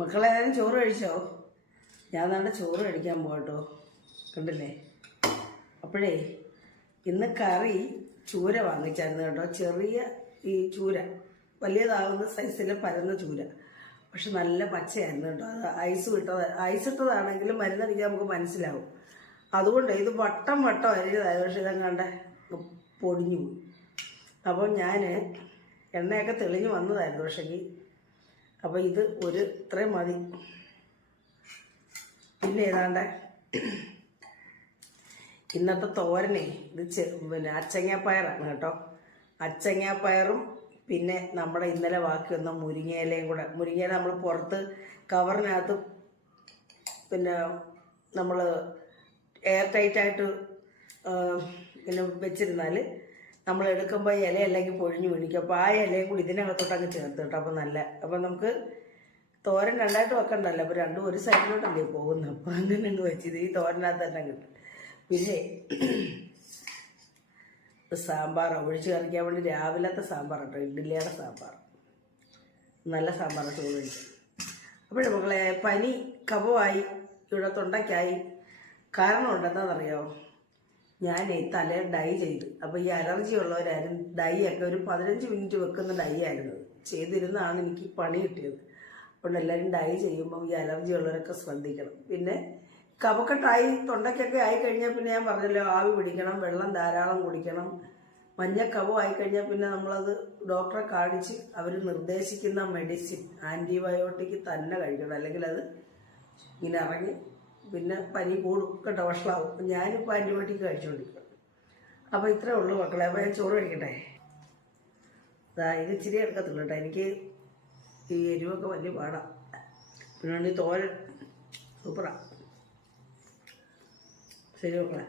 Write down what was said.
മക്കളെ ആരും ചോറ് കഴിച്ചോ? ഞാൻ നല്ല ചോറ് കഴിക്കാൻ പോകട്ടോ കണ്ടില്ലേ? അപ്പോഴേ ഇന്ന് കറി ചൂര വാങ്ങിച്ചായിരുന്നു കേട്ടോ. ചെറിയ ഈ ചൂര. വലിയതാകുന്ന സൈസിലെ പരന്ന ചൂര. പക്ഷെ നല്ല പച്ചയായിരുന്നു കേട്ടോ. അത് ഐസ് വിട്ടത് ഐസ് ഇട്ടതാണെങ്കിലും മരുന്നടിക്കാൻ നമുക്ക് മനസ്സിലാവും. അതുകൊണ്ട് ഇത് വട്ടം വട്ടം അരിഞ്ഞതായത് പക്ഷെ ഇതങ്ങാണ്ട് പൊടിഞ്ഞു പോയി. അപ്പോൾ ഞാൻ എണ്ണയൊക്കെ തെളിഞ്ഞു വന്നതായിരുന്നു. പക്ഷെങ്കിൽ അപ്പോൾ ഇത് ഒരു ഇത്രയും മതി. പിന്നെ ഏതാണ്ട്? ഇന്നത്തെ തോരനെ ഇത് പിന്നെ അച്ചങ്ങാപ്പയറാണ് കേട്ടോ. അച്ചങ്ങാപ്പയറും പിന്നെ നമ്മുടെ ഇന്നലെ ബാക്കി വന്ന മുരിങ്ങയിലയും കൂടെ. മുരിങ്ങയില നമ്മൾ പുറത്ത് കവറിനകത്ത് പിന്നെ നമ്മൾ എയർ ടൈറ്റായിട്ട് പിന്നെ വെച്ചിരുന്നാൽ നമ്മൾ എടുക്കുമ്പോൾ ഇല അല്ലെങ്കിൽ പൊഴിഞ്ഞു പിടിക്കും അപ്പോൾ ആ ഇലയും കൂടി ഇതിനകത്തോട്ട് അങ്ങ് ചേർത്ത് കേട്ടോ അപ്പോൾ നല്ല. അപ്പോൾ നമുക്ക് തോരൻ രണ്ടായിട്ട് വെക്കണ്ടല്ലോ. അപ്പോൾ രണ്ടും ഒരു സൈഡിലോട്ടല്ലേ പോകുന്നത്. അപ്പോൾ അങ്ങനെ അങ്ങ് വെച്ചത് ഈ തോരനകത്ത് തന്നെ കിട്ടും പിന്നെ സാമ്പാർ ഒഴിച്ച് കറിക്കാൻ വേണ്ടി രാവിലത്തെ സാമ്പാർ കേട്ടോ. ഇഡ്ഡലിയുടെ സാമ്പാർ. നല്ല സാമ്പാർ ചോദിച്ചു അപ്പോഴേ മക്കളെ പനി കഫമായി ഇവിടെ തൊണ്ടയ്ക്കായി. കാരണം ഉണ്ടെന്നറിയോ ഈ തല ഡൈ ചെയ്ത്. അപ്പോൾ ഈ അലർജി ഉള്ളവരാരും ഡൈ ഒക്കെ ഒരു പതിനഞ്ച് മിനിറ്റ് വെക്കുന്ന ഡൈ ആയിരുന്നു. ചെയ്തിരുന്നാണ് എനിക്ക് പണി കിട്ടിയത്. അതുകൊണ്ട് എല്ലാവരും ഡൈ ചെയ്യുമ്പോൾ ഈ അലർജി ഉള്ളവരൊക്കെ ശ്രദ്ധിക്കണം. പിന്നെ കഫക്കെട്ടായി തൊണ്ടയ്ക്കൊക്കെ ആയി കഴിഞ്ഞാൽ പിന്നെ ഞാൻ പറഞ്ഞല്ലോ ആവി പിടിക്കണം വെള്ളം ധാരാളം കുടിക്കണം. മഞ്ഞക്കവം ആയി കഴിഞ്ഞാൽ പിന്നെ നമ്മളത് ഡോക്ടറെ കാണിച്ച് അവർ നിർദ്ദേശിക്കുന്ന മെഡിസിൻ ആന്റിബയോട്ടിക് തന്നെ കഴിക്കണം. അല്ലെങ്കിൽ അത് ഇങ്ങനെ ഇറങ്ങി പിന്നെ പനി കൂടും കേട്ടോ വഷളാവും. അപ്പം ഞാനിപ്പോൾ ആന്റിബയോട്ടിക് കഴിച്ചുകൊണ്ടിരിക്കണം അപ്പോൾ ഇത്രേ ഉള്ളൂ മക്കളെ. അപ്പോൾ ഞാൻ ചോറ് കഴിക്കട്ടെ? ഇതാ ഇത് ഇച്ചിരി എടുക്കത്തുള്ളൂ കേട്ടോ. എനിക്ക് ഈ എരിവൊക്കെ വലിയ പാടാണ് പിന്നെ തോരൻ. സൂപ്പറാണ് ശരി മക്കളെ.